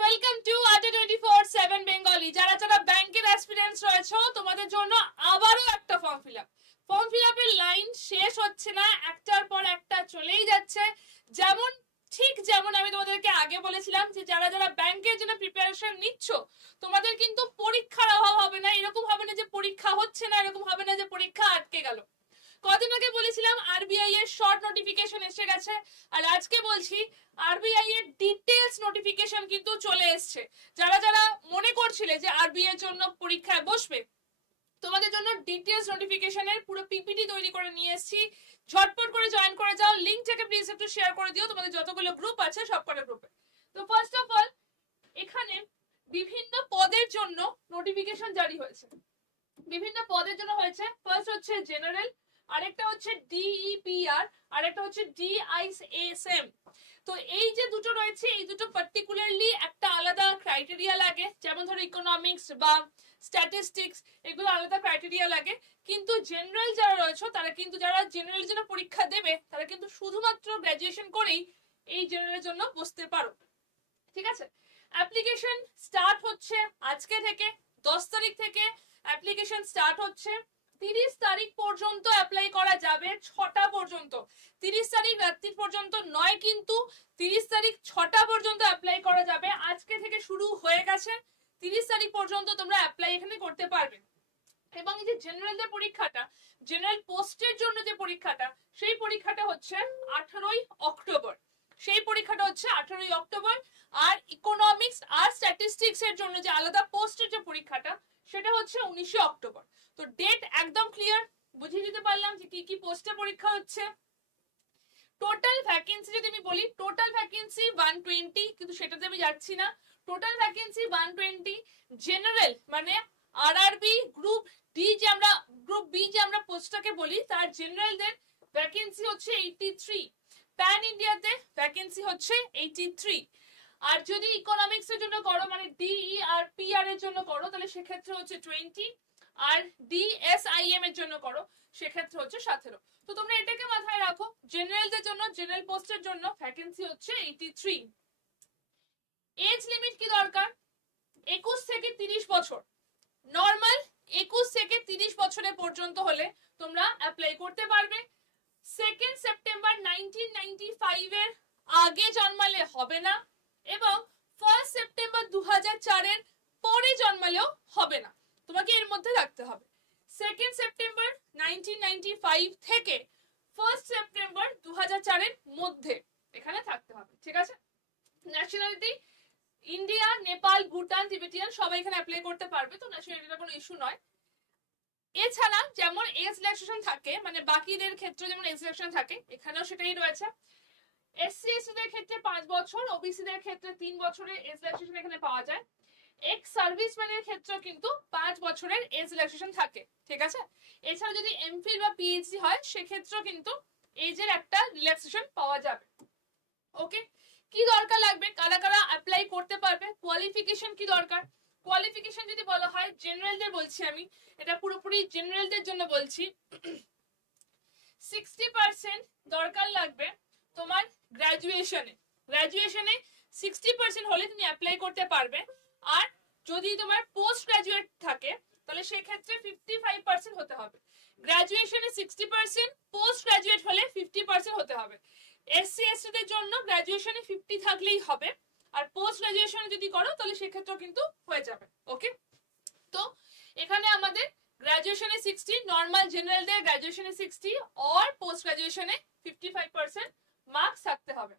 Welcome to আড্ডা 24/7 Bengali. যারা যারা ব্যাংকের অ্যাসপিরেন্টস রয়েছে তোমাদের জন্য আবারও একটা ফর্ম ফিল আপের লাইন শেষ হচ্ছে না, একটার পর একটা চলেই যাচ্ছে। যেমন আমি তোমাদেরকে আগে বলেছিলাম যে যারা যারা ব্যাংকের জন্য প্রিপারেশন নিচ্ছ তোমাদের কিন্তু পরীক্ষার অভাব হবে না। এরকম হবে না যে পরীক্ষা হচ্ছে না, এরকম হবে না যে পরীক্ষা আটকে গেল। কদিন আগে বলেছিলাম আরবিআই এর শর্ট নোটিফিকেশন এসে গেছে, আর আজকে বলছি আরবিআই এর ডিটেইলস নোটিফিকেশন কিন্তু চলে এসেছে। যারা যারা মনে করছিলে যে আরবিআই এর জন্য পরীক্ষায় বসবে, তোমাদের জন্য ডিটেইলস নোটিফিকেশনের পুরো পিপিটি তৈরি করে নিয়ে এসেছি। ঝটপট করে জয়েন করে যাও, লিংকটাকে প্লিজ একটু শেয়ার করে দিও তোমাদের যতগুলো গ্রুপ আছে সবকটা গ্রুপে। তো ফার্স্ট অফ অল এখানে বিভিন্ন পদের জন্য নোটিফিকেশন জারি হয়েছে। বিভিন্ন পদের জন্য হয়েছে, ফার্স্ট হচ্ছে জেনারেল, আরেকটা হচ্ছে ডিইপিআর, আরেকটা হচ্ছে ডিআইএসএম। তো এই যে দুটো রয়েছে এই দুটো পার্টিকুলারলি একটা আলাদা ক্রাইটেরিয়া লাগে, যেমন ধরো ইকোনমিক্স বা স্ট্যাটিস্টিক্স, এগুলো আলাদা ক্রাইটেরিয়া লাগে। কিন্তু জেনারেল যারা রয়েছে তারা কিন্তু, যারা জেনারেল জন্য পরীক্ষা দেবে তারা কিন্তু শুধুমাত্র গ্র্যাজুয়েশন করেই এই জেনারেলের জন্য বসতে পারো, ঠিক আছে। অ্যাপ্লিকেশন স্টার্ট হচ্ছে আজকে থেকে, 10 তারিখ থেকে অ্যাপ্লিকেশন স্টার্ট হচ্ছে। 30 তারিখ পর্যন্ত অ্যাপ্লাই করা যাবে, 6টা পর্যন্ত। 30 তারিখ রাত্রি পর্যন্ত নয়, কিন্তু 30 তারিখ 6টা পর্যন্ত অ্যাপ্লাই করা যাবে। আজকে থেকে শুরু হয়ে গেছে, 30 তারিখ পর্যন্ত তোমরা অ্যাপ্লাই এখানে করতে পারবে। এবং এই যে জেনারেলদের পরীক্ষাটা, জেনারেল পোস্টের জন্য যে পরীক্ষাটা, সেই পরীক্ষাটা হচ্ছে 18ই অক্টোবর। সেই পরীক্ষাটা হচ্ছে 18ই অক্টোবর। আর ইকোনমিক্স আর স্ট্যাটিস্টিক্স এর জন্য যে আলাদা পোস্টের যে পরীক্ষাটা সেটা হচ্ছে 19শে অক্টোবর। তো ডেট একদম ক্লিয়ার, বুঝিয়ে দিতে পারলাম যে কি কি পোস্টে পরীক্ষা হচ্ছে। টোটাল ভ্যাকেন্সি যদি আমি বলি, টোটাল ভ্যাকেন্সি 120, কিন্তু সেটাতে আমি যাচ্ছি না। Total vacancy 120। জেনারেল মানে আরআরবি গ্রুপ ডি যে আমরা, গ্রুপ বি যে আমরা পোস্টটাকে বলি, তার জেনারেলদের ভ্যাকেন্সি হচ্ছে 83। প্যান ইন্ডিয়াতে ভ্যাকেন্সি হচ্ছে 83। আর যদি ইকোনমিক্স এর জন্য করো, মানে ডিই আর পিআর এর জন্য করো, তাহলে সেক্ষেত্রে হচ্ছে 20। আর ডিএসআইএম এর জন্য করো সেক্ষেত্রে হচ্ছে 17। তো তোমরা এটাকে মাথায় রাখো, জেনারেলদের জন্য, জেনারেল পোস্টের জন্য ভ্যাকেন্সি হচ্ছে 83। এজ লিমিট কি দরকার? 21 থেকে 30 বছর। নর্মাল 21 থেকে 30 বছরের পর্যন্ত হলে তোমরা অ্যাপ্লাই করতে পারবে। 2 সেপ্টেম্বর 1995 এর আগে জন্মালে হবে না, এবং 1 সেপ্টেম্বর 2004 এর পরে জন্মালেও হবে না, তোমাকে এর মধ্যে থাকতে হবে। 2 সেপ্টেম্বর 1995 থেকে 1 সেপ্টেম্বর 2004 এর মধ্যে এখানে থাকতে হবে, ঠিক আছে। Nationality India, Nepal, Bhutan, Tibetan সবাই এখানে অ্যাপ্লাই করতে পারবে, তো ন্যাশনালিটিটা কোনো ইস্যু নয়। এছাড়া যেমন এজ রিল্যাক্সেশন থাকে, মানে বাকিদের ক্ষেত্রে যেমন এজ রিল্যাক্সেশন থাকে এখানেও সেটাই রয়েছে। এসসি এসটি দের ক্ষেত্রে 5 বছর, ওবিসি দের ক্ষেত্রে 3 বছরের এজ রিল্যাক্সেশন এখানে পাওয়া যায়। এক্স সার্ভিসম্যানের ক্ষেত্রে কিন্তু 5 বছরের এজ রিল্যাক্সেশন থাকে, ঠিক আছে। এছাড়া যদি এমফিল বা পিএইচডি হয় সেক্ষেত্রেও কিন্তু এজের একটা রিল্যাক্সেশন পাওয়া যাবে। ওকে, কি দরকার লাগবে, কারা কারা অ্যাপ্লাই করতে পারবে, কোয়ালিফিকেশন কি দরকার? কোয়ালিফিকেশন যদি বলা হয়, জেনারেলদের বলছি আমি, এটা পুরোপুরি জেনারেলদের জন্য বলছি। 60% দরকার লাগবে তোমার গ্র্যাজুয়েশনে। 60% হলে তুমি অ্যাপ্লাই করতে পারবে। আর যদি তোমার পোস্ট গ্রাজুয়েট থাকে তাহলে সেক্ষেত্রে 55% হতে হবে। গ্র্যাজুয়েশনে 60%, পোস্ট গ্রাজুয়েট হলে 50% হতে হবে। এসসি এসটি দের জন্য গ্র্যাজুয়েশনে 50 থাকলেই হবে, আর পোস্ট গ্রাজুয়েশনে যদি করো তাহলে সেক্ষেত্রেও কিন্তু হয়ে যাবে। ওকে, তো এখানে আমাদের গ্র্যাজুয়েশনে 60, নর্মাল জেনারেলদের গ্র্যাজুয়েশনে 60 আর পোস্ট গ্র্যাজুয়েশনে 55% মার্কস থাকতে হবে।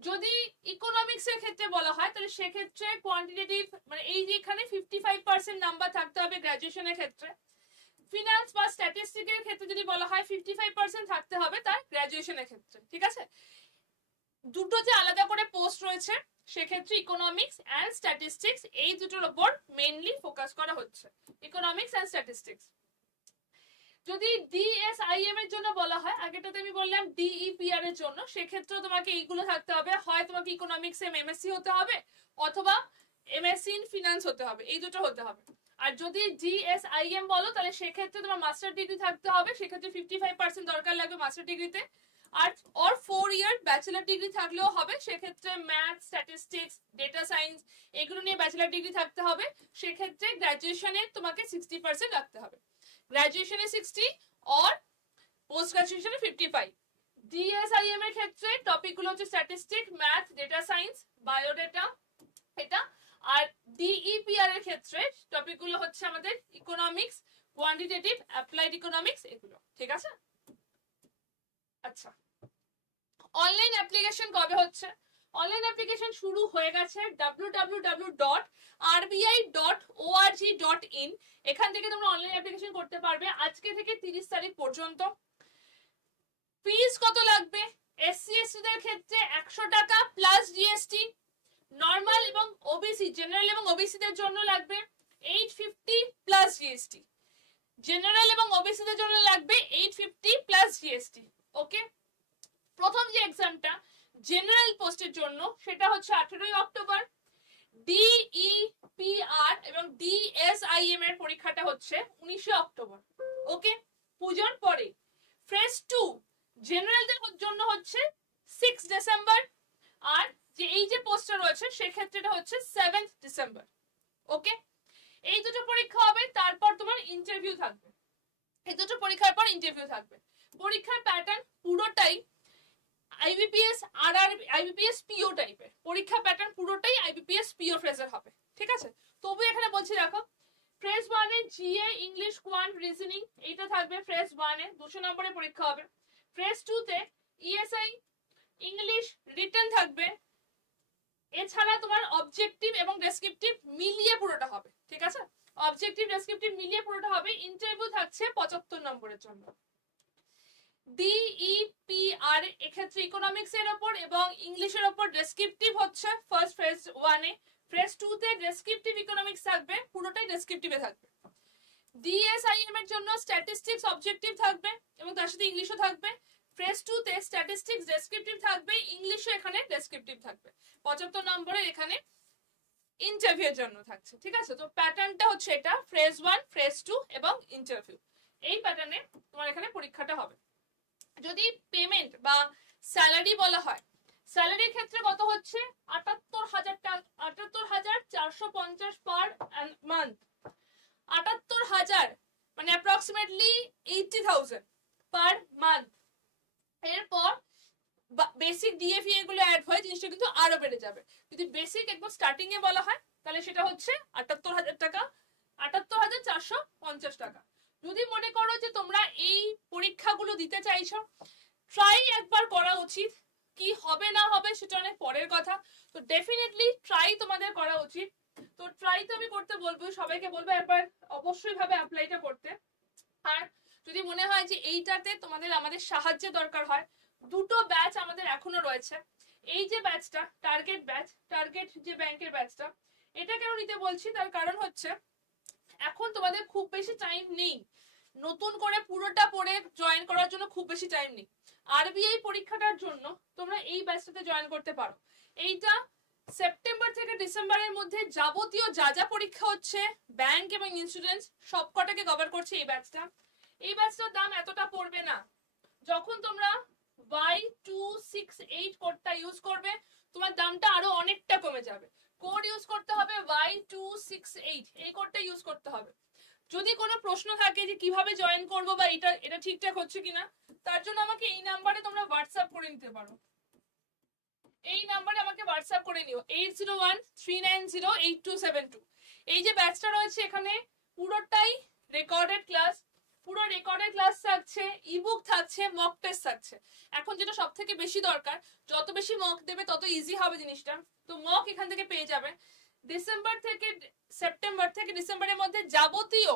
যদি ইকোনমিক্স এর ক্ষেত্রে বলা হয় তাহলে সেক্ষেত্রে কোয়ান্টিটেটিভ, মানে এই যে এখানে 55% নাম্বার থাকতে হবে গ্র্যাজুয়েশনের ক্ষেত্রে। ফিনান্স বা স্ট্যাটিস্টিক্স এর ক্ষেত্রে যদি বলা হয় 55% থাকতে হবে তার গ্র্যাজুয়েশনের ক্ষেত্রে, ঠিক আছে। দুটো যে আলাদা করে পোস্ট রয়েছে সেক্ষেত্রে ইকোনমিক্স এন্ড স্ট্যাটিস্টিক্স এই দুটোর উপর মেইনলি ফোকাস করা হচ্ছে, ইকোনমিক্স এন্ড স্ট্যাটিস্টিক্স। যদি ডিএসআইএম এর জন্য বলা হয়, আগেটাতে আমি বললাম ডিইপিআর এর জন্য, সেক্ষেত্রে তোমাকে এইগুলো থাকতে হবে, হয় তোমাকে ইকোনমিক্স এ এমএসসি হতে হবে অথবা এমএসসি ইন ফিনান্স হতে হবে, এই দুটো হতে হবে। আর যদি ডিএসআইএম বলো তাহলে সেক্ষেত্রে তোমার মাস্টার ডিগ্রি থাকতে হবে, সেক্ষেত্রে 55% দরকার লাগবে মাস্টার ডিগ্রিতে। আর 4 ইয়ার ব্যাচেলার ডিগ্রি থাকলেও হবে, সেক্ষেত্রে ম্যাথ, স্ট্যাটিস্টিক্স, ডেটা সায়েন্স এগুলো নিয়ে ব্যাচেলার ডিগ্রি থাকতে হবে, সেক্ষেত্রে গ্র্যাজুয়েশনে তোমাকে 60% রাখতে হবে, গ্র্যাজুয়েশনে 60 অর পোস্ট গ্র্যাজুয়েশনে 55। ডিএসআইএম এর ক্ষেত্রে টপিকগুলো হচ্ছে statistic, math, data science, biodata এটা। আর ডিইপিআর এর ক্ষেত্রে টপিকগুলো হচ্ছে আমাদের ইকোনমিক্স, কোয়ান্টিটেটিভ, অ্যাপ্লাইড ইকোনমিক্স এগুলো, ঠিক আছে। আচ্ছা, অনলাইন অ্যাপ্লিকেশন কবে হচ্ছে? অনলাইন অ্যাপ্লিকেশন শুরু হয়ে গেছে www.rbi.org.in, এখান থেকে তোমরা অনলাইন অ্যাপ্লিকেশন করতে পারবে আজকে থেকে 30 তারিখ পর্যন্ত। ফিস কত লাগবে? এসসি এসটি দের ক্ষেত্রে 100 টাকা প্লাস জিএসটি, নরমাল এবং ওবিসি, জেনারেল এবং ওবিসি দের জন্য লাগবে 850 প্লাস জিএসটি, জেনারেল এবং ওবিসি দের জন্য লাগবে 850 প্লাস জিএসটি। ওকে, প্রথম যে এক্সামটা জেনারেল পোস্টের জন্য সেটা হচ্ছে 18 অক্টোবর, ডিইপিআর এবং ডিএসআইএম এর পরীক্ষাটা হচ্ছে 19 অক্টোবর। ওকে, পুজোর পরে। ফেজ 2 জেনারেলদের জন্য হচ্ছে 6 ডিসেম্বর, আর যে এই যে পোস্টটা রয়েছে সেক্ষেত্রে হচ্ছে 7 ডিসেম্বর। ওকে, এই দুটো পরীক্ষা হবে, তারপর তোমার ইন্টারভিউ থাকবে, এই দুটো পরীক্ষার পর ইন্টারভিউ থাকবে। পরীক্ষার প্যাটার্ন পুরোটাই আইবিপিএস আইবিপিএস পিও টাইপের, পরীক্ষা প্যাটার্ন পুরোটাই আইবিপিএস পিও ফ্রেজের হবে, ঠিক আছে। তবু এখানে বলছি দেখো, ফ্রেজ 1 এ জিএ, ইংলিশ, কোয়ান্ট, রিজনিং এইটা থাকবে ফ্রেজ 1 এ, 200 নম্বরের পরীক্ষা হবে। ফ্রেজ 2 তে ইএসআই, ইংলিশ, রিটেন থাকবে, এছাড়া তোমার অবজেক্টিভ এবং ডেসক্রিপটিভ মিলিয়ে পুরোটা হবে, ঠিক আছে। অবজেক্টিভ ডেসক্রিপটিভ মিলিয়ে পুরোটা হবে। ইন্টারভিউ থাকছে 75 নম্বরের জন্য। ডিইপিআর এক্ষেত্রে ইকোনমিক্স এর উপর এবং ইংলিশের উপর ডেসক্রিপটিভ হচ্ছে ফার্স্ট ফ্রেজ 1 এ, ফ্রেজ 2 তে ডেসক্রিপটিভ ইকোনমিক্স থাকবে, পুরোটাই ডেসক্রিপটিভে থাকবে। ডিএসআইএম এর জন্য স্ট্যাটিস্টিক্স অবজেক্টিভ থাকবে এবং তার সাথে ইংলিশও থাকবে। ফ্রেজ 2 তে স্ট্যাটিস্টিক্স ডেসক্রিপটিভ থাকবে, ইংলিশও এখানে ডেসক্রিপটিভ থাকবে। 75 নম্বরের এখানে ইন্টারভিউর জন্য থাকছে, ঠিক আছে। তো প্যাটার্নটা হচ্ছে এটা, ফ্রেজ 1, ফ্রেজ 2 এবং ইন্টারভিউ, এই প্যাটার্নে তোমার এখানে পরীক্ষাটা হবে। যদি পেমেন্ট বা স্যালারি বলা হয়, স্যালারির ক্ষেত্রে কত হচ্ছে 78,000 টাকা, 78,450 পার মান্থ, 78,000 মানে অ্যাপ্রক্সিমেটলি 80,000 পার মান্থ। এরপর বেসিক ডিএফি এগুলো অ্যাড হয়, জিনিসটা কিন্তু আরো বেড়ে যাবে। যদি বেসিক একদম স্টার্টিং এ বলা হয় তাহলে সেটা হচ্ছে 78,000 টাকা, 78,450 টাকা। যদি মনে করো যে তোমরা এই পরীক্ষাগুলো দিতে চাইছো, ট্রাই একবার করা উচিত, কি হবে না হবে সেটা অনেক পরের কথা। তো ডেফিনেটলি ট্রাই তোমাদের করা উচিত। তো ট্রাই তো আমি করতে বলবো, সবাইকে বলবো একবার অবশ্যই ভাবে অ্যাপ্লাইটা করতে। আর যদি মনে হয় যে এইটাতে তোমাদের আমাদের সাহায্যের দরকার হয়, দুটো ব্যাচ আমাদের এখনো রয়েছে। এই যে ব্যাচটা টার্গেট ব্যাচ, টার্গেট যে ব্যাংকের ব্যাচটা, এটা কেন নিতে বলছি তার কারণ হচ্ছে এখন তোমাদের খুব বেশি টাইম নেই, নতুন করে পুরোটা পড়ে জয়েন করার জন্য খুব বেশি টাইম নেই। আরবিআই পরীক্ষাটার জন্য তোমরা এই ব্যাচটাতে জয়েন করতে পারো। এইটা সেপ্টেম্বর থেকে ডিসেম্বরের মধ্যে যাবতীয় যা যা পরীক্ষা হচ্ছে ব্যাংক এবং ইন্স্যুরেন্স সবকটাকে কভার করছে এই ব্যাচটা। এই ব্যাচটার দাম এতটা পড়বে না। যখন তোমরা Y268 কোডটা ইউজ করবে তোমার দামটা আরো অনেকটা কমে যাবে। কোড ইউজ করতে হবে Y268, এই কোডটা ইউজ করতে হবে। যদি কোনো প্রশ্ন থাকে যে কিভাবে জয়েন করব বা এটা ঠিকঠাক হচ্ছে কিনা, তার জন্য আমাকে এই নাম্বারে তোমরা হোয়াটসঅ্যাপ করে নিতে পারো। এই নাম্বারে আমাকে হোয়াটসঅ্যাপ করে নিও 8013908272। এই যে ব্যাচটা রয়েছে এখানে পুরোটাই রেকর্ডেড ক্লাস, পুরো রেকর্ডেড ক্লাস থাকছে, ইবুক থাকছে, মক টেস্ট থাকছে। এখন যেটা সব থেকে বেশি দরকার, যত বেশি মক দেবে তত ইজি হবে জিনিসটা। তো মক এখান থেকে পেয়ে যাবে। সেপ্টেম্বর থেকে ডিসেম্বরের মধ্যে যাবতীয়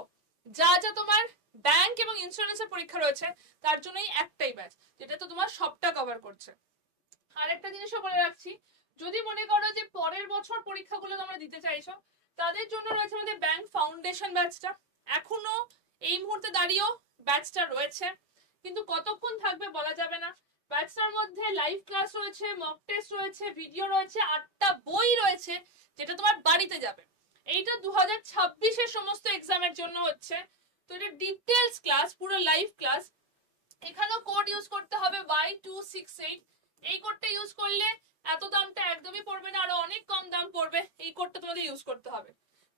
যা যা তোমার ব্যাংক এবং ইন্স্যুরেন্সের পরীক্ষা রয়েছে তার জন্যই একটাই ব্যাচ, যেটা তো তোমার সবটা কভার করছে। আর একটা জিনিসও বলে রাখছি, যদি মনে করো যে পরের বছর পরীক্ষাগুলো তোমরা দিতে চাইছো, তাদের জন্য রয়েছে আমাদের ব্যাংক ফাউন্ডেশন ব্যাচটা। এখনো এই মুহূর্তে দাঁড়িয়েও ব্যাচটা রয়েছে, কিন্তু কতক্ষণ থাকবে বলা যাবে না। ব্যাচটার মধ্যে লাইভ ক্লাস রয়েছে, মক টেস্ট রয়েছে, ভিডিও রয়েছে, 8টা বই রয়েছে যেটা তোমার বাড়িতে যাবে। এইটা 2026-এর সমস্ত এক্সামের জন্য হচ্ছে। তো এটা ডিটেলস ক্লাস, পুরো লাইভ ক্লাস। এখানেও কোড ইউজ করতে হবে Y268। এই কোডটা ইউজ করলে এত দামটা একদমই পড়বে না, আরো অনেক কম দাম পড়বে। হবে, এই কোডটা তোমাদের ইউজ করতে হবে।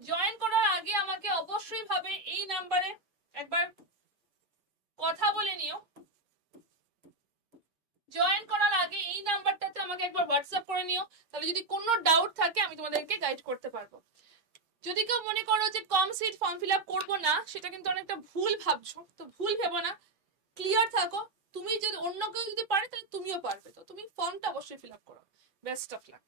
জয়েন করার আগে আমাকে অবশ্যই ভাবে এই নাম্বারে একবার কথা বলে নিও, জয়েন করার আগে এই নাম্বারটাতে আমাকে একবার হোয়াটসঅ্যাপ করে নিও, তাহলে যদি কোনো ডাউট থাকে আমি তোমাদেরকে গাইড করতে পারবো। যদি কেউ মনে করো যে কম সিট ফর্ম ফিল আপ করবো না, সেটা কিন্তু অনেকটা ভুল ভাবছো, তো ভুল ভেবো না, ক্লিয়ার থাকো। তুমি যদি অন্য কেউ যদি পারে তাহলে তুমিও পারবে, তো তুমি ফর্মটা অবশ্যই ফিল আপ করো। Best of luck.